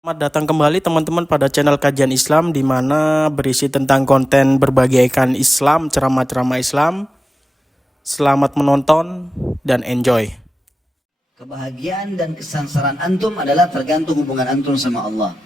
Selamat datang kembali teman-teman pada channel Kajian Islam di mana berisi tentang konten berbagaikan Islam, ceramah-ceramah Islam. Selamat menonton dan enjoy. Kebahagiaan dan kesengsaraan antum adalah tergantung hubungan antum sama Allah.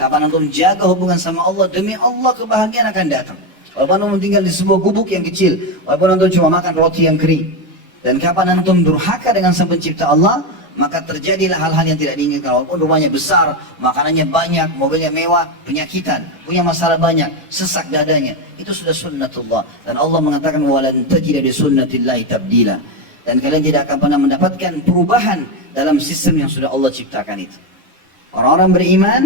Kapan antum jaga hubungan sama Allah, demi Allah kebahagiaan akan datang. Walaupun antum tinggal di sebuah gubuk yang kecil, walaupun antum cuma makan roti yang kering. Dan kapan antum durhaka dengan sang pencipta Allah, maka terjadilah hal-hal yang tidak diinginkan. Walaupun rumahnya besar, makanannya banyak, mobilnya mewah, penyakitan, punya masalah banyak, sesak dadanya. Itu sudah sunnatullah. Dan Allah mengatakan, walan tajida di sunnatillahi tabdila. Dan kalian tidak akan pernah mendapatkan perubahan dalam sistem yang sudah Allah ciptakan itu. Orang-orang beriman,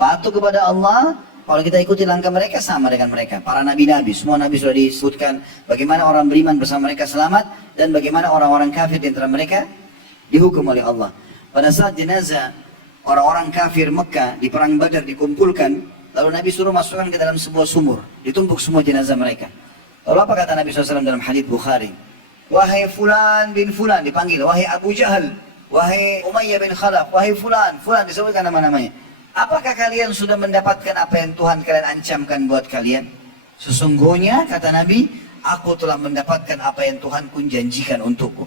patuh kepada Allah. Kalau kita ikuti langkah mereka, sama dengan mereka. Para nabi-nabi, semua nabi sudah disebutkan bagaimana orang beriman bersama mereka selamat, dan bagaimana orang-orang kafir di antara mereka dihukum oleh Allah. Pada saat jenazah orang-orang kafir Mekah di perang Badar dikumpulkan, lalu Nabi suruh masukkan ke dalam sebuah sumur, ditumpuk semua jenazah mereka. Lalu apa kata Nabi SAW dalam hadits Bukhari? Wahai Fulan bin Fulan, dipanggil, wahai Abu Jahal, wahai Umayyah bin Khalaf, wahai Fulan, Fulan, disebutkan nama-namanya. Apakah kalian sudah mendapatkan apa yang Tuhan kalian ancamkan buat kalian? Sesungguhnya, kata Nabi, aku telah mendapatkan apa yang Tuhan pun janjikan untukku.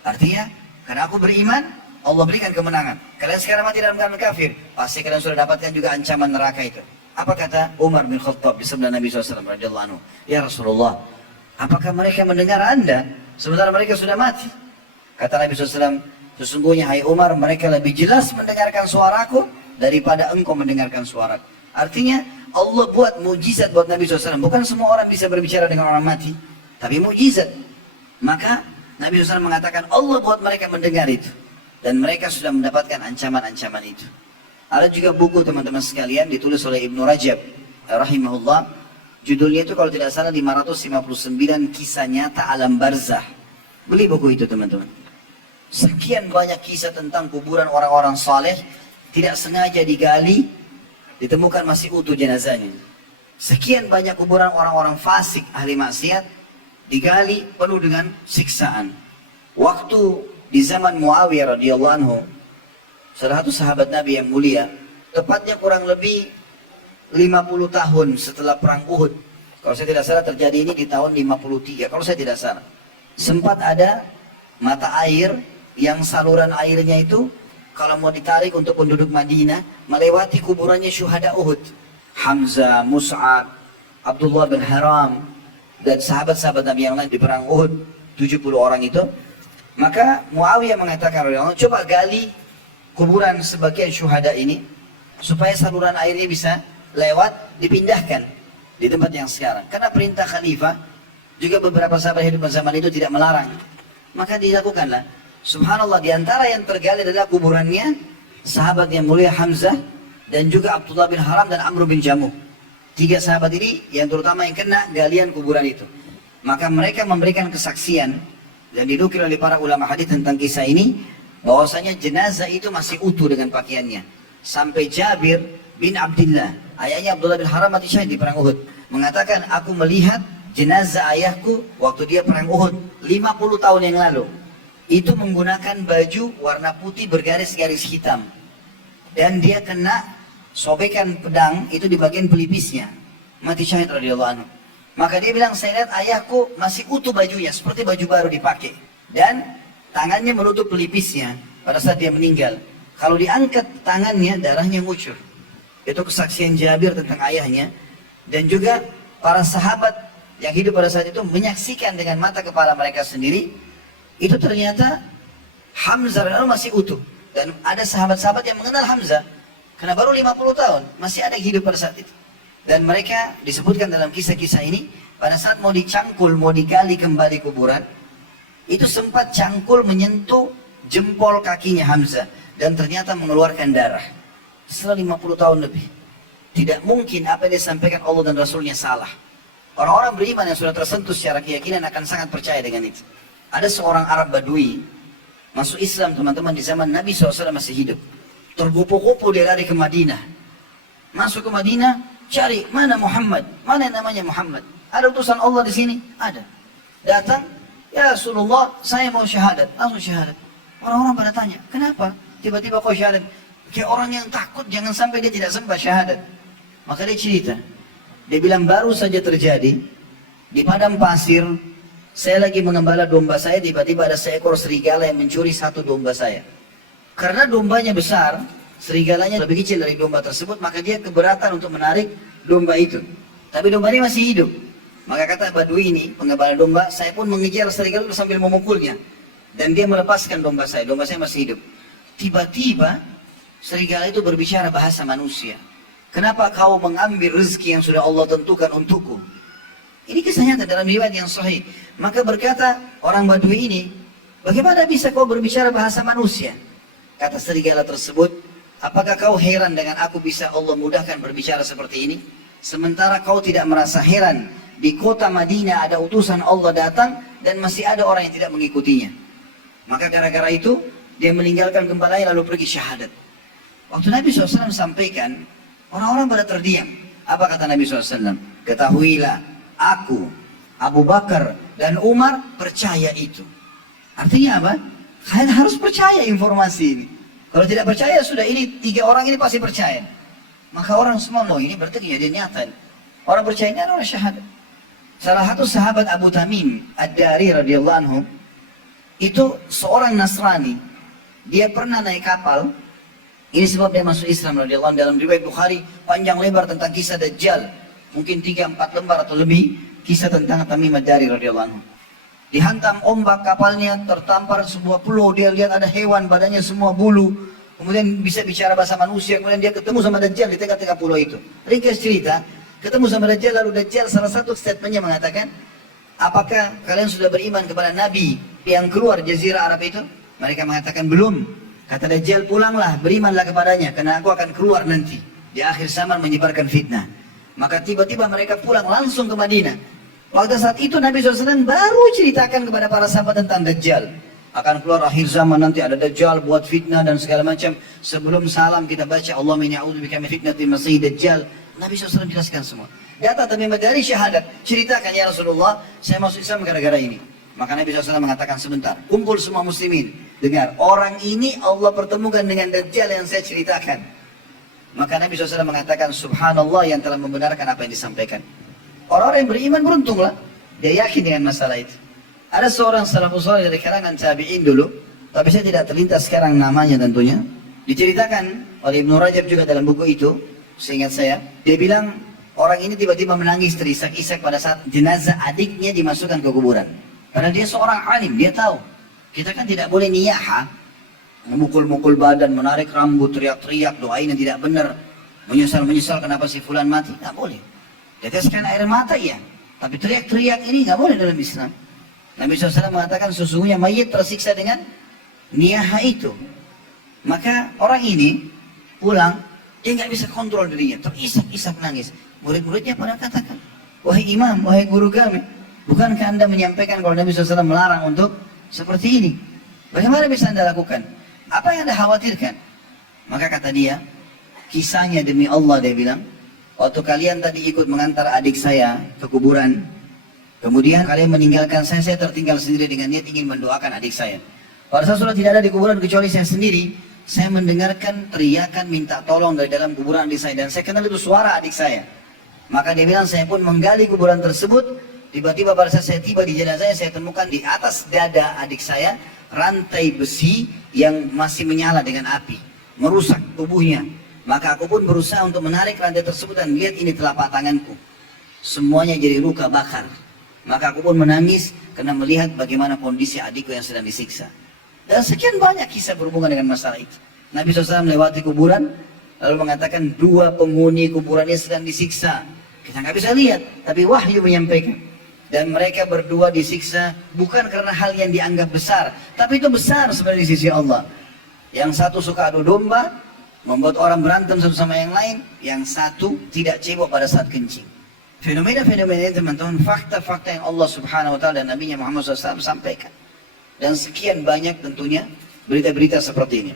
Artinya, karena aku beriman, Allah berikan kemenangan. Kalian sekarang mati dalam keadaan kafir, pasti kalian sudah dapatkan juga ancaman neraka itu. Apa kata Umar bin Khattab di sebelah Nabi SAW radhiyallahu anhu? Ya Rasulullah, apakah mereka mendengar Anda sementara mereka sudah mati? Kata Nabi SAW, sesungguhnya hai Umar, mereka lebih jelas mendengarkan suaraku daripada engkau mendengarkan suaraku. Artinya Allah buat mujizat buat Nabi SAW. Bukan semua orang bisa berbicara dengan orang mati, tapi mujizat. Maka Nabi SAW mengatakan Allah buat mereka mendengar itu, dan mereka sudah mendapatkan ancaman-ancaman itu. Ada juga buku teman-teman sekalian ditulis oleh Ibnu Rajab rahimahullah. Judulnya itu kalau tidak salah 559 kisah nyata alam barzah. Beli buku itu teman-teman. Sekian banyak kisah tentang kuburan orang-orang saleh, tidak sengaja digali, ditemukan masih utuh jenazahnya. Sekian banyak kuburan orang-orang fasik, ahli maksiat, digali penuh dengan siksaan. Waktu di zaman Muawiyah radhiyallahu anhu, salah satu sahabat Nabi yang mulia, tepatnya kurang lebih 50 tahun setelah perang Uhud. Kalau saya tidak salah terjadi ini di tahun 53, kalau saya tidak salah. Sempat ada mata air yang saluran airnya itu kalau mau ditarik untuk penduduk Madinah, melewati kuburannya syuhada Uhud. Hamzah, Mus'ab, Abdullah bin Haram, dan sahabat-sahabat Nabi yang lain di perang Uhud, 70 orang itu. Maka Muawiyah mengatakan, coba gali kuburan sebagian syuhada ini, supaya saluran airnya bisa lewat, dipindahkan di tempat yang sekarang. Karena perintah khalifah, juga beberapa sahabat hidup zaman itu tidak melarang. Maka dilakukanlah. Subhanallah, di antara yang tergali adalah kuburannya sahabat yang mulia Hamzah, dan juga Abdullah bin Haram dan Amr bin Jamuh. 3 sahabat ini yang terutama yang kena galian kuburan itu. Maka mereka memberikan kesaksian, dan dinukil oleh para ulama hadis tentang kisah ini, bahwasanya jenazah itu masih utuh dengan pakaiannya. Sampai Jabir bin Abdullah, ayahnya Abdullah bin Haram mati syahid di perang Uhud, mengatakan, aku melihat jenazah ayahku waktu dia perang Uhud 50 tahun yang lalu. Itu menggunakan baju warna putih bergaris-garis hitam, dan dia kena sobekan pedang itu di bagian pelipisnya, mati syahid radhiyallahu anhu. Maka dia bilang, saya lihat ayahku masih utuh bajunya, seperti baju baru dipakai, dan tangannya menutup pelipisnya pada saat dia meninggal. Kalau diangkat tangannya, darahnya ngucur. Itu kesaksian Jabir tentang ayahnya. Dan juga para sahabat yang hidup pada saat itu menyaksikan dengan mata kepala mereka sendiri, itu ternyata Hamzah masih utuh. Dan ada sahabat-sahabat yang mengenal Hamzah, karena baru 50 tahun, masih ada yang hidup pada saat itu. Dan mereka disebutkan dalam kisah-kisah ini, pada saat mau dicangkul, mau digali kembali kuburan, itu sempat cangkul menyentuh jempol kakinya Hamzah, dan ternyata mengeluarkan darah. Setelah 50 tahun lebih. Tidak mungkin apa yang disampaikan Allah dan Rasulnya salah. Orang-orang beriman yang sudah tersentuh secara keyakinan akan sangat percaya dengan itu. Ada seorang Arab Badui masuk Islam teman-teman di zaman Nabi SAW masih hidup. Terkupu-kupu dia lari ke Madinah. Masuk ke Madinah, cari mana Muhammad, mana yang namanya Muhammad. Ada utusan Allah di sini? Ada. Datang, ya Rasulullah, saya mau syahadat. Langsung syahadat. Orang-orang pada tanya, kenapa tiba-tiba kau syahadat? Kayak orang yang takut, jangan sampai dia tidak sembah syahadat. Maka dia cerita, dia bilang baru saja terjadi, di padang pasir, saya lagi mengembala domba saya, tiba-tiba ada seekor serigala yang mencuri satu domba saya. Karena dombanya besar, serigalanya lebih kecil dari domba tersebut, maka dia keberatan untuk menarik domba itu. Tapi domba ini masih hidup. Maka kata Badui ini, pengembala domba, saya pun mengejar serigala itu sambil memukulnya. Dan dia melepaskan domba saya masih hidup. Tiba-tiba, serigala itu berbicara bahasa manusia. Kenapa kau mengambil rezeki yang sudah Allah tentukan untukku? Ini kisahnya dalam riwayat yang sahih. Maka berkata orang Badui ini, bagaimana bisa kau berbicara bahasa manusia? Kata serigala tersebut, apakah kau heran dengan aku bisa Allah mudahkan berbicara seperti ini? Sementara kau tidak merasa heran, di kota Madinah ada utusan Allah datang dan masih ada orang yang tidak mengikutinya. Maka gara-gara itu, dia meninggalkan gembalanya lalu pergi syahadat. Waktu Nabi SAW sampaikan, orang-orang pada terdiam. Apa kata Nabi SAW? Ketahuilah, aku, Abu Bakar, dan Umar percaya itu. Artinya apa? Kalian harus percaya informasi ini. Kalau tidak percaya, sudah ini 3 orang ini pasti percaya. Maka orang semua, oh ini berarti kejadian nyata. Orang percaya ini adalah syahadat. Salah satu sahabat Abu Tamim Ad-Dari radhiyallahu anhu, itu seorang Nasrani. Dia pernah naik kapal. Ini sebab dia masuk Islam radhiyallahu anhu. Dalam riwayat Bukhari, panjang lebar tentang kisah Dajjal. Mungkin 3-4 lembar atau lebih kisah tentang Tamim Ad-Dari radhiyallahu anhu. Dihantam ombak kapalnya, tertampar sebuah pulau, dia lihat ada hewan badannya semua bulu, kemudian bisa bicara bahasa manusia, kemudian dia ketemu sama Dajjal di tengah-tengah pulau itu. Ringkas cerita, ketemu sama Dajjal, lalu Dajjal salah satu statementnya mengatakan, apakah kalian sudah beriman kepada Nabi yang keluar jazirah Arab itu? Mereka mengatakan belum. Kata Dajjal, pulanglah, berimanlah kepadanya, karena aku akan keluar nanti di akhir zaman menyebarkan fitnah. Maka tiba-tiba mereka pulang langsung ke Madinah. Waktu saat itu Nabi SAW baru ceritakan kepada para sahabat tentang Dajjal. Akan keluar akhir zaman nanti ada Dajjal buat fitnah dan segala macam. Sebelum salam kita baca Allahumma inni a'udzubika min fitnatil masih Dajjal. Nabi SAW jelaskan semua. Data Tamim dari syahadat. Ceritakan ya Rasulullah, saya masuk Islam gara-gara ini. Maka Nabi SAW mengatakan sebentar. Kumpul semua muslimin. Dengar, orang ini Allah pertemukan dengan Dajjal yang saya ceritakan. Maka Nabi SAW mengatakan subhanallah yang telah membenarkan apa yang disampaikan. Orang-orang yang beriman beruntunglah. Dia yakin dengan masalah itu. Ada seorang salafus saleh dari kalangan tabi'in dulu. Tapi saya tidak terlintas sekarang namanya tentunya. Diceritakan oleh Ibnu Rajab juga dalam buku itu. Seingat saya. Dia bilang orang ini tiba-tiba menangis terisak-isak pada saat jenazah adiknya dimasukkan ke kuburan. Karena dia seorang alim, dia tahu. Kita kan tidak boleh niyaha. Memukul-mukul badan, menarik rambut, teriak-teriak, doain yang tidak benar. Menyesal-menyesal kenapa si fulan mati, nggak boleh. Teteskan air mata ya, tapi teriak-teriak ini nggak boleh dalam Islam. Nabi SAW mengatakan sesungguhnya mayit tersiksa dengan niyaha itu. Maka orang ini pulang, dia nggak bisa kontrol dirinya, terisak-isak nangis. Murid-muridnya pada katakan, wahai imam, wahai guru kami, bukankah anda menyampaikan kalau Nabi SAW melarang untuk seperti ini? Bagaimana bisa anda lakukan? Apa yang anda khawatirkan? Maka kata dia, kisahnya demi Allah dia bilang, waktu kalian tadi ikut mengantar adik saya ke kuburan, kemudian kalian meninggalkan saya tertinggal sendiri dengan niat ingin mendoakan adik saya. Pada saat sudah tidak ada di kuburan kecuali saya sendiri, saya mendengarkan teriakan minta tolong dari dalam kuburan adik saya dan saya kenal itu suara adik saya. Maka dia bilang saya pun menggali kuburan tersebut, tiba-tiba pada saat saya tiba di jenazahnya saya temukan di atas dada adik saya rantai besi yang masih menyala dengan api, merusak tubuhnya. Maka aku pun berusaha untuk menarik rantai tersebut dan lihat ini telapak tanganku. Semuanya jadi luka bakar. Maka aku pun menangis karena melihat bagaimana kondisi adikku yang sedang disiksa. Dan sekian banyak kisah berhubungan dengan masalah itu. Nabi SAW melewati kuburan, lalu mengatakan 2 penghuni kuburan ini sedang disiksa. Kita nggak bisa lihat, tapi wahyu menyampaikan. Dan mereka berdua disiksa bukan karena hal yang dianggap besar, tapi itu besar sebenarnya di sisi Allah. Yang satu suka adu domba, membuat orang berantem satu sama yang lain. Yang satu tidak cebok pada saat kencing. Fenomena-fenomena ini teman-teman, fakta-fakta yang Allah Subhanahu Wa Taala dan Nabi Muhammad SAW sampaikan. Dan sekian banyak tentunya berita-berita seperti ini.